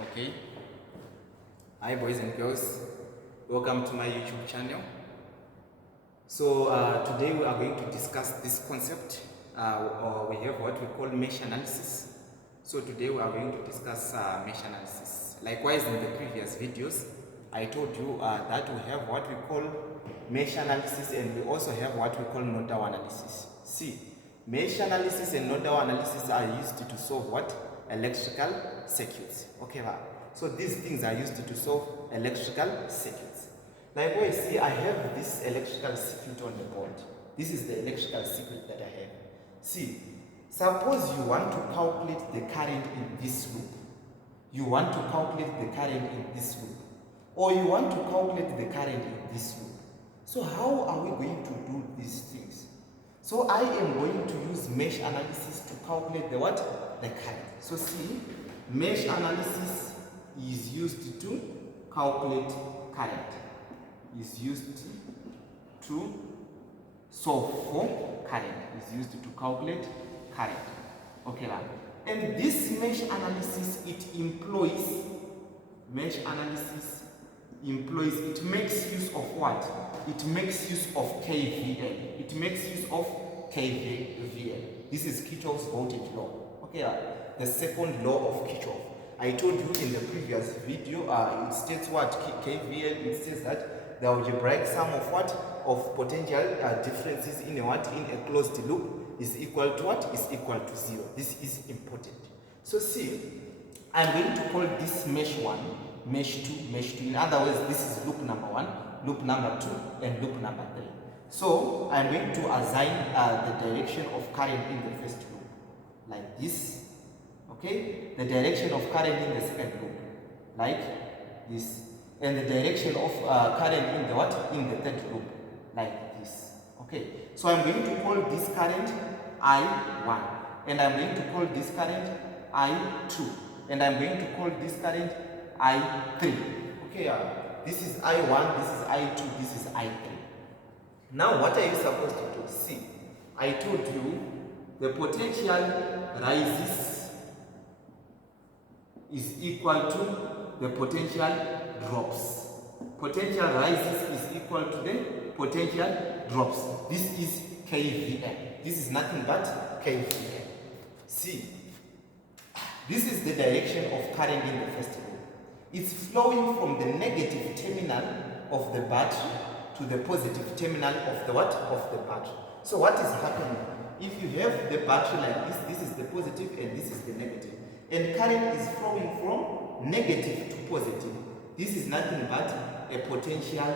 Okay, hi boys and girls, welcome to my YouTube channel. So today we are going to discuss this concept, or we have what we call mesh analysis. So today we are going to discuss mesh analysis. Likewise, in the previous videos, I told you that we have what we call mesh analysis, and we also have what we call nodal analysis. See, mesh analysis and nodal analysis are used to solve what? Electrical circuits. Okay, so these things are used to solve electrical circuits. Likewise, see, I have this electrical circuit on the board. This is the electrical circuit that I have. See, suppose you want to calculate the current in this loop. You want to calculate the current in this loop. Or you want to calculate the current in this loop. So how are we going to do these things? So I am going to use mesh analysis to calculate the what? The current. So see, mesh analysis is used to calculate current. Is used to solve for current. Is used to calculate current. Okay, and this mesh analysis, it employs it makes use of what? It makes use of KVL. It makes use of KVL. This is Kirchhoff's voltage law. Okay, the second law of Kirchhoff. I told you in the previous video, it states what? KVL, it says that the algebraic sum of what? Of potential differences in a what? In a closed loop is equal to what? Is equal to 0. This is important. So see, I'm going to call this mesh 1, mesh 2, mesh 2. In other words, this is loop number 1, loop number 2, and loop number 3. So I'm going to assign the direction of current in the first loop, like this. Okay, the direction of current in the second loop, like this, and the direction of current in the what? In the third loop, like this. Okay, so I'm going to call this current I1, and I'm going to call this current I2, and I'm going to call this current I3. Okay, this is I1, this is I2, this is I3. Now, what are you supposed to do? See, I told you the potential rises is equal to the potential drops. Potential rises is equal to the potential drops. This is KVL. This is nothing but KVL. See, this is the direction of current in the first loop. It's flowing from the negative terminal of the battery to the positive terminal of the what? Of the battery. So what is happening? If you have the battery like this, this is the positive and this is the negative. And current is flowing from negative to positive. This is nothing but a potential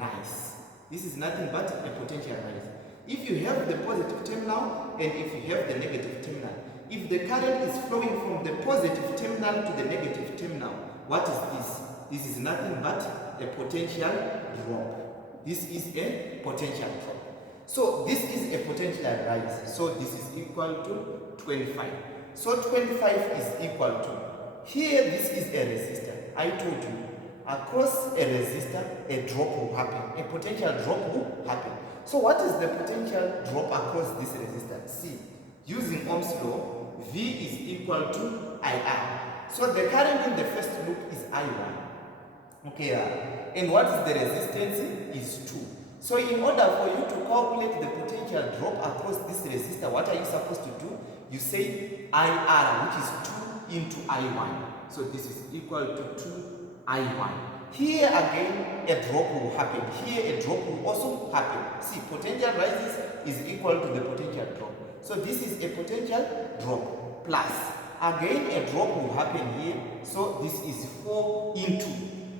rise. This is nothing but a potential rise. If you have the positive terminal and if you have the negative terminal, if the current is flowing from the positive terminal to the negative terminal, what is this? This is nothing but a potential drop. This is a potential drop. So this is a potential rise. So this is equal to 25. So 25 is equal to, here this is a resistor. I told you, across a resistor, a drop will happen. A potential drop will happen. So what is the potential drop across this resistor? See, using Ohm's law, V is equal to IR. So the current in the first loop is I1. Okay, and what is the resistance? Is 2. So in order for you to calculate the potential drop across this resistor, what are you supposed to do? You say IR, which is 2 into I1. So this is equal to 2 I1. Here again, a drop will happen. Here a drop will also happen. See, potential rises is equal to the potential drop. So this is a potential drop plus. Again, a drop will happen here. So this is 4 into.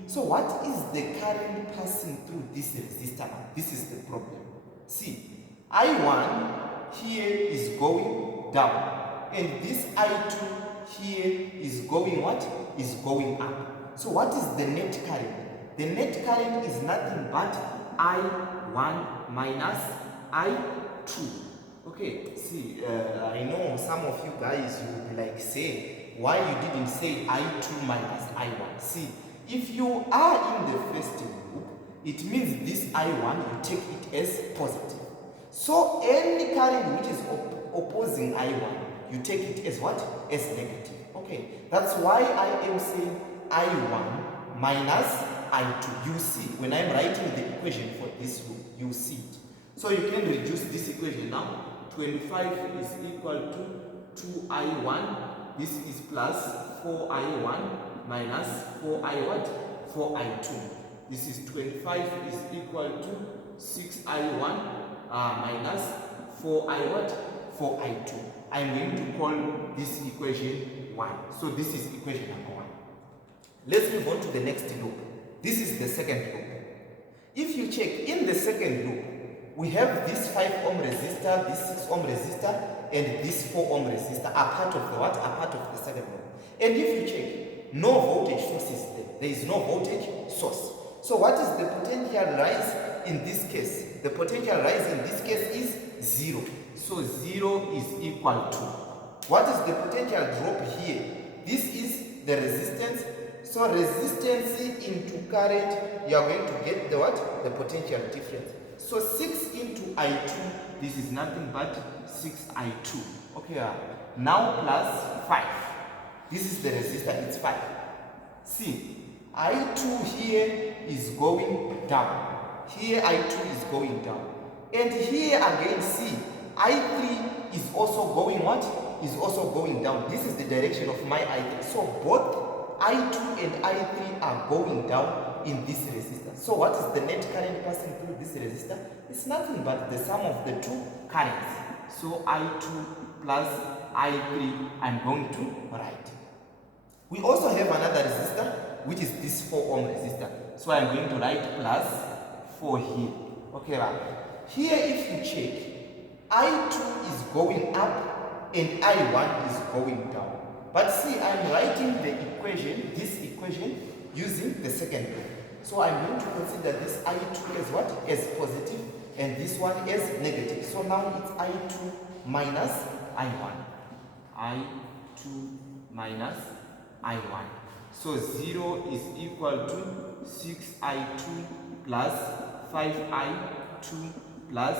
So what is the current passing through this resistor? This is the problem. See, I1 here is going down. And this I2 here is going what? Is going up. So what is the net current? The net current is nothing but I1 minus I2. Okay, see, I know some of you guys, you will be like, say, why you didn't say I2 minus I1? See, if you are in the first loop, it means this I1, you take it as positive. So any current which is opposing I1, you take it as what? As negative. Okay, that's why I am saying I1 minus I2. You see, when I'm writing the equation for this loop, you see it. So you can reduce this equation now. 25 is equal to 2I1. This is plus 4I1 minus 4I what? 4I2. This is 25 is equal to 6I1 minus 4I what? 4I2. I'm going to call this equation 1. So this is equation number 1. Let's move on to the next loop. This is the second loop. If you check in the second loop, we have this 5 ohm resistor, this 6 ohm resistor, and this 4 ohm resistor are part of the what? Are part of the second loop. And if you check, no voltage source is there. There is no voltage source. So what is the potential rise in this case? The potential rise in this case is 0. So 0 is equal to. What is the potential drop here? This is the resistance. So resistance into current, you are going to get the what? The potential difference. So 6 into I2, this is nothing but 6I2. Okay, now plus 5. This is the resistor, it's 5. See, I2 here is going down. Here I2 is going down. And here again, see, I3 is also going what? Is also going down. This is the direction of my I3. So both I2 and I3 are going down in this resistor. So what is the net current passing through this resistor? It's nothing but the sum of the two currents. So I2 plus I3, I'm going to write. We also have another resistor, which is this 4 ohm resistor. So I'm going to write plus 4 here. Okay, right. Here if you check, I2 is going up and I1 is going down. But see, I'm writing the equation, this equation, using the second loop. So I'm going to consider this I2 as what? As positive, and this one as negative. So now it's I2 minus I1. I2 minus I1. So 0 is equal to 6I2 plus 5I2 plus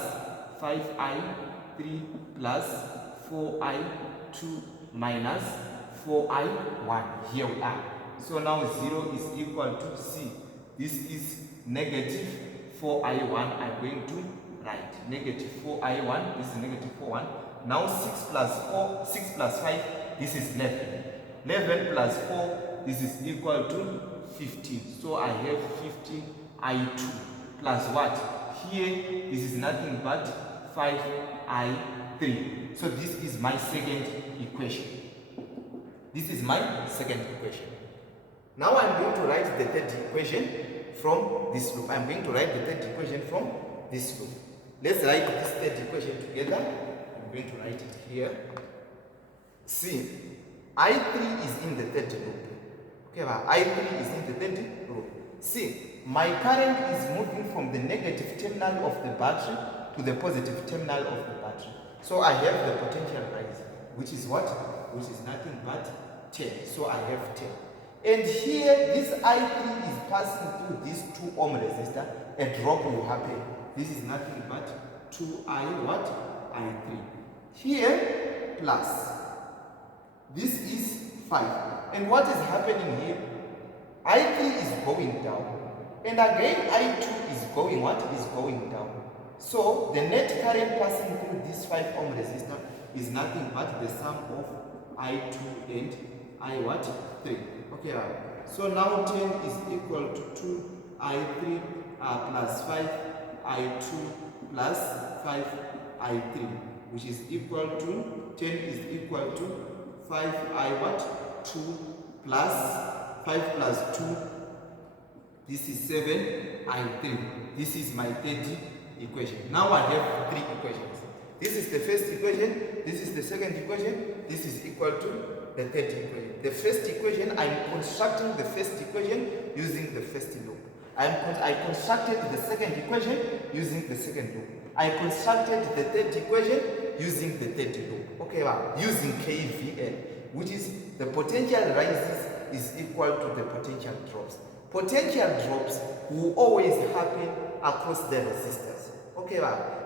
5I3 plus 4I2 minus 4I1. Here we are. So now 0 is equal to C. This is negative 4I1. I'm going to write negative 4I1. This is negative 4I1. Now 6 plus 5, this is 11. 11 plus 4, this is equal to 15. So I have 15I2 plus what? Here, this is nothing but 5I3. So this is my second equation. This is my second equation. Now I'm going to write the third equation from this loop. I'm going to write the third equation from this loop. Let's write this third equation together. I'm going to write it here. See, I3 is in the third loop. Okay, I3 is in the third loop. See, my current is moving from the negative terminal of the battery to the positive terminal of the battery. So I have the potential rise, which is what? Which is nothing but 10. So I have 10. And here, this I3 is passing through this 2 ohm resistor. A drop will happen. This is nothing but 2I what? I3. Here, plus. This is 5. And what is happening here? I3 is going down. And again, I2 is going what? Is going down. So, the net current passing through this 5 ohm resistor is nothing but the sum of I2 and I what? 3. Okay, right. So now 10 is equal to 2 I3 plus 5 I2 plus 5 I3, which is equal to 10 is equal to 5 I what? 2 plus 5 plus 2. This is 7 I3. This is my third equation. Now I have 3 equations. This is the first equation. This is the second equation. This is equal to the third equation. The first equation, I'm constructing the first equation using the first loop. I constructed the second equation using the second loop. I constructed the third equation using the third loop. Okay, using KVL, which is the potential rises is equal to the potential drops. Potential drops will always happen across the resistors. Okay,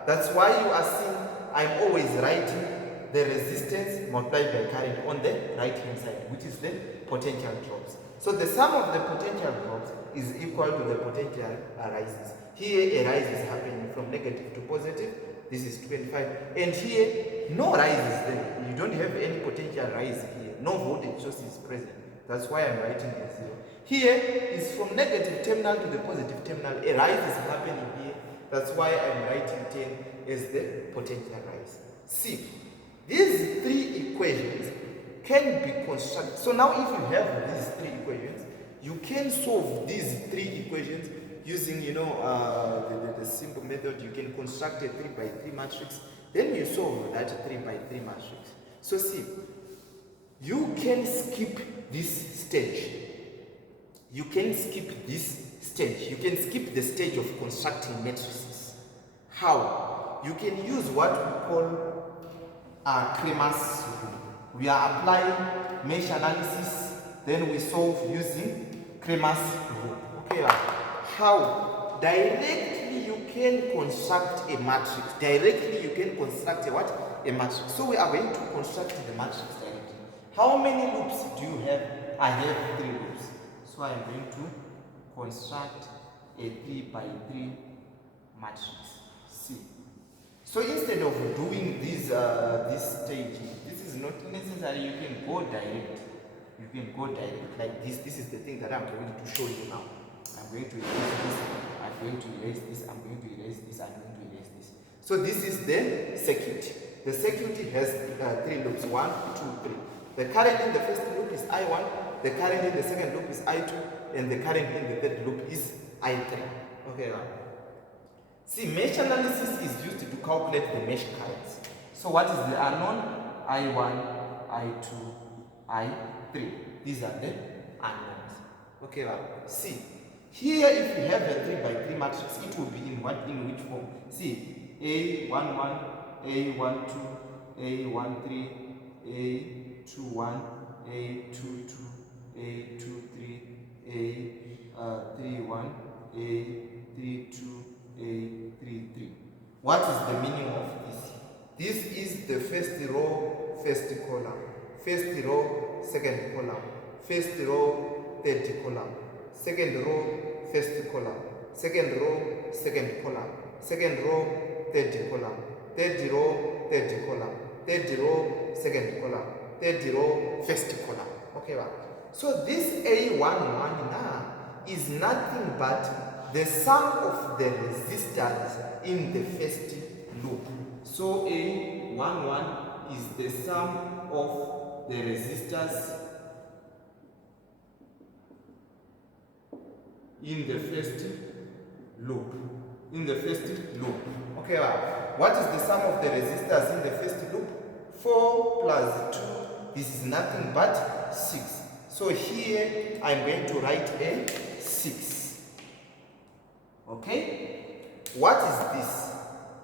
that's why you are seeing I'm always writing the resistance multiplied by current on the right hand side, which is the potential drops. So the sum of the potential drops is equal to the potential rises. Here a rise is happening from negative to positive. This is 25. And here no rise is there. You don't have any potential rise here. No voltage source is present. That's why I'm writing a 0. Here is from negative terminal to the positive terminal. A rise is happening here. That's why I'm writing 10 as the potential rise. See, these three equations can be constructed. So now if you have these three equations, you can solve these three equations using, the simple method. You can construct a 3 by 3 matrix. Then you solve that 3 by 3 matrix. So see, you can skip this stage. You can skip this stage. You can skip the stage of constructing matrices. How? You can use what we call Cramer's rule. We are applying mesh analysis, then we solve using Cramer's rule. Okay, how? Directly you can construct a matrix. Directly you can construct a what? A matrix. So we are going to construct the matrix directly. How many loops do you have? I have 3 loops. So I am going to construct a 3 by 3 matrix. C. So instead of doing this stage, this is not necessary. You can go direct. You can go direct like this. This is the thing that I'm going to show you now. I'm going to erase this. I'm going to erase this. I'm going to erase this. I'm going to erase this. So this is the circuit. The circuit has 3 loops. 1, 2, 3. The current in the first loop is I1. The current in the second loop is I2. And the current in the third loop is I3. Okay. See, mesh analysis is used to calculate the mesh currents. So what is the unknown? I1, I2, I3. These are the unknowns. Okay, see, here if you have a 3 by 3 matrix, it will be in which form? See, A11, A12, A13, A21, A22, A23, A31, A32, A33. What is the meaning of this? This is the first row, first column. First row, second column. First row, third column. Second row, first column. Second row, second column. Second row, third column. Third row, third column. Third row, second column. Third row, first column. Okay, right? So this A11 now is nothing but the sum of the resistors in the first loop. So A11 is the sum of the resistors in the first loop. In the first loop. Okay, what is the sum of the resistors in the first loop? 4 plus 2. This is nothing but 6. So here I'm going to write a 6. Okay? What is this?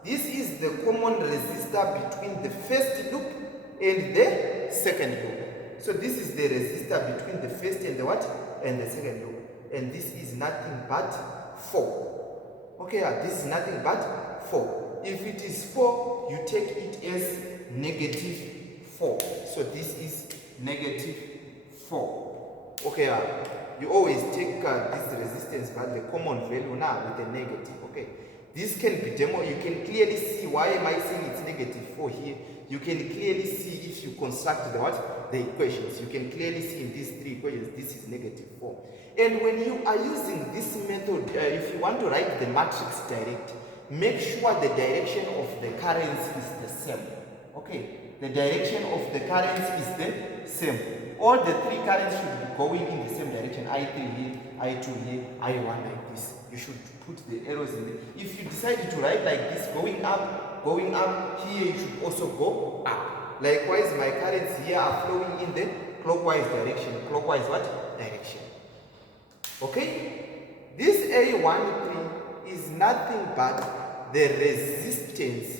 This is the common resistor between the first loop and the second loop. So this is the resistor between the first and the what? And the second loop. And this is nothing but 4. Okay, this is nothing but 4. If it is 4, you take it as negative 4. So this is negative 4. Okay, you always take this resistance value, the common value now with a negative. Okay, this can be demo. You can clearly see why am I saying it's negative 4 here. You can clearly see if you construct the equations. You can clearly see in these 3 equations this is negative 4. And when you are using this method, if you want to write the matrix direct, make sure the direction of the currents is the same. Okay, the direction of the currents is the same. All the 3 currents should be going in the same direction. I3 here, I2 here, I1 like this. You should put the arrows in there. If you decide to write like this, going up, here you should also go up. Likewise, my currents here are flowing in the clockwise direction. Clockwise what? Direction. Okay? This A13 is nothing but the resistance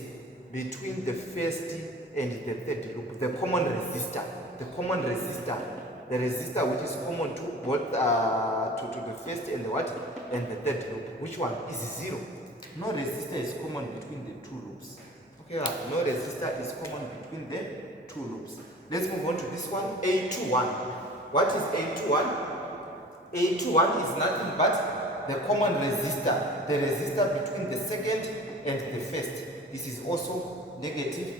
between the first and the third loop. The common resistor. The common resistor. The resistor which is common to both to the first and the what? And the third loop. Which one? Is 0. No resistor is common between the 2 loops. Okay, no resistor is common between the two loops. Let's move on to this one, A21. What is A21? A21 is nothing but the common resistor, the resistor between the second and the first. This is also -4.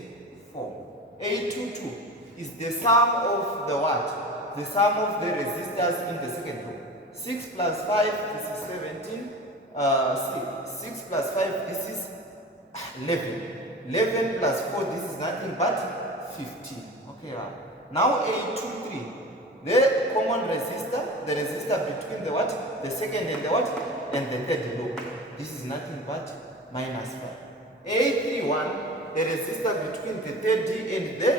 A22 is the sum of the what? The sum of the resistors in the second loop. 6 plus 5, this is 17. 6 plus 5, this is 11. 11 plus 4, this is nothing but 15. Okay, now A23, the common resistor, the resistor between the what? The second and the what? And the third loop. This is nothing but -5. A31, the resistor between the third and the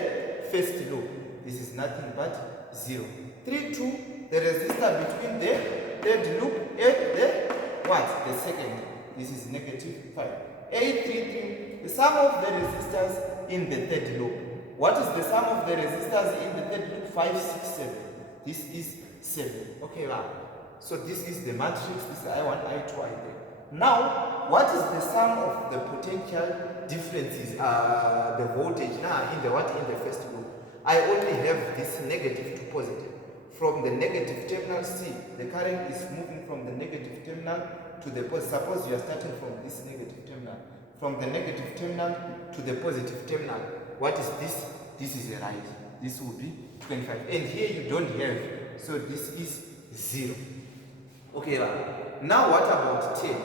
first loop. This is nothing but 0. 32, the resistor between the third loop and the what? The second. This is -5. A33, the sum of the resistors in the third loop. What is the sum of the resistors in the third loop? 5, 6, 7. This is 7. Okay, so this is the matrix. This is I1, I2, I3. Now, what is the sum of the potential differences, the voltage now in the what? In the first loop. I only have this negative to positive. From the negative terminal, see, the current is moving from the negative terminal to the positive. Suppose you are starting from this negative terminal. From the negative terminal to the positive terminal. What is this? This is a rise. This will be 25. And here you don't have, so this is 0. Okay, now what about 10?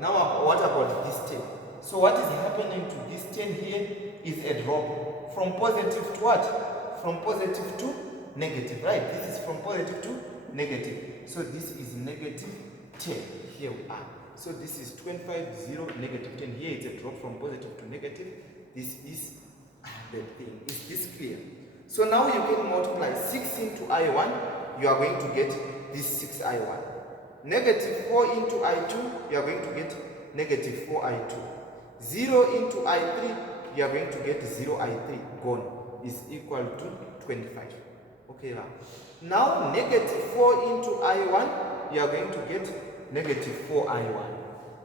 Now what about this 10? So what is happening to this 10 here is a drop from positive to what? From positive to negative, right? This is from positive to negative. So this is -10. Here we are. So this is 25, 0, -10. Here it's a drop from positive to negative. This is the thing. Is this clear? So now you can multiply 6 into I1. You are going to get this 6I1. -4 into I2. You are going to get -4I2. 0 into I3. You are going to get 0I3. Gone. Is equal to 25. Okay, now -4 into I1, you are going to get -4I1.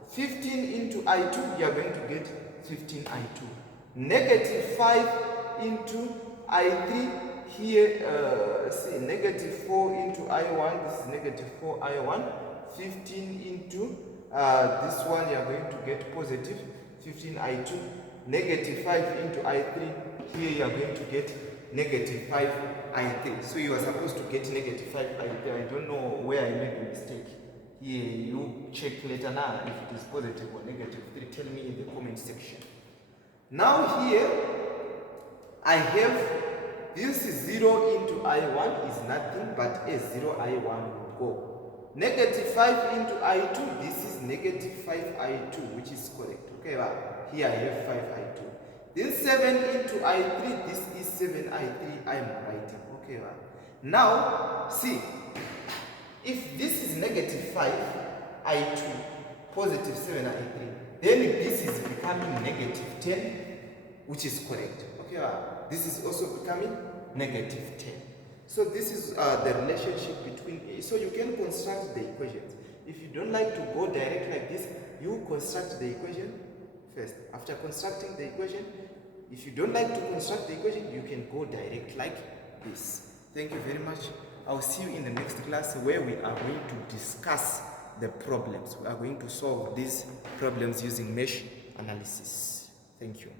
15 into I2, you are going to get 15I2. -5 into I3, here, say -4 into I1, this is -4I1. 15 into this one, you are going to get positive 15I2. -5 into I3, here you are going to get -5I3. So you are supposed to get -5I3. I don't know where I made a mistake. Here you check later now if it is positive or -3. Tell me in the comment section. Now here I have this 0 into I1 is nothing but a 0I1 will go. -5 into I2, this is -5I2, which is correct. Okay, here I have 5I2. Then 7 into I3, this is 7I3, I'm writing. Okay, now, see, if this is -5I2, positive 7I3, then this is becoming -10, which is correct. Okay, this is also becoming -10. So this is the relationship between, so you can construct the equations. If you don't like to go direct like this, you construct the equation first. After constructing the equation, if you don't like to construct the equation, you can go direct like this. Thank you very much. I'll see you in the next class where we are going to discuss the problems. We are going to solve these problems using mesh analysis. Thank you.